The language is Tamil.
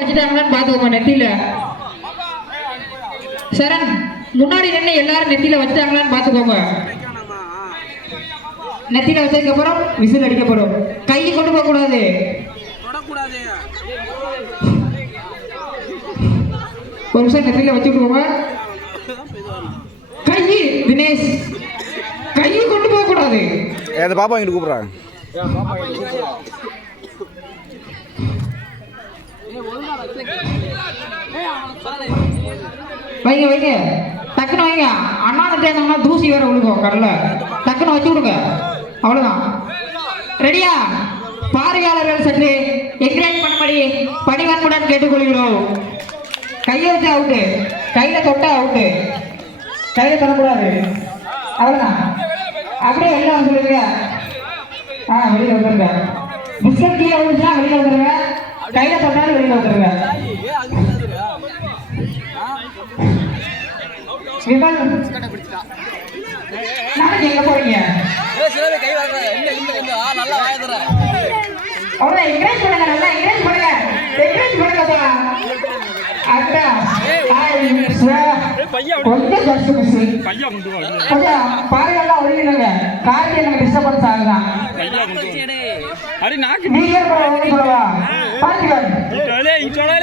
வச்சுட்டாங்களான்னு பார்த்துக்கோங்க நெத்தியில். சரண் முன்னாடி நின்று எல்லாரும் நெத்தியில் வச்சுட்டாங்களான்னு பார்த்துக்கோங்க. நெத்தியில் வச்சதுக்கப்புறம் விசில் அடிக்கப்படும். கையை கொண்டு போகக்கூடாது. ஒரு நிமிஷம் நெத்தியில் வச்சுக்கோங்க. கை தினேஷ் கையை கொண்டு போகக்கூடாது. பாப்பா இங்கிட்டு கூப்பிட்றாங்க வைங்க வைங்க. டக்குன்னு வைங்க. அண்ணா இருந்தாங்கன்னா தூசி வேற விழுகும் கடல டக்குன்னு வச்சு விடுங்க. அவ்வளோதான் ரெடியா பார்வையாளர்கள் சற்று என்கரேஜ் பண்ணும்படி பணிவன்புடன் கேட்டுக்கொள்கிறோம். கையை வச்சு அவுட்டு கையில தொட்டா அவுட்டு கையில தொடக்கூடாது. அவ்வளோதான் அப்படியே வெளியில வந்துருங்க ஆ வெளியே வந்துருங்க. மிஸ்டர் கீழே விழுந்துச்சுன்னா வெளியே வந்துருங்க. கையில தொட்டாலும் வெளியில வந்துருங்க. எங்க போறீங்க? அவ்வளோ என்கரேஜ் பண்ணுங்க நல்லா என்கரேஜ் பண்ணுங்க என்கரேஜ் பண்ணுங்கப்பா அக்கா ஹாய் சார் கொஞ்சம் ஜஸ்ட் மிஸ் கொஞ்சம் பாருங்கெல்லாம் ஒழுங்கிடுங்க காய்ச்சி எனக்கு டிஸ்டர்பன்ஸ் ஆகுதான் அடி நாக்கு நீங்க கூட ઈટોલે ઈટોલે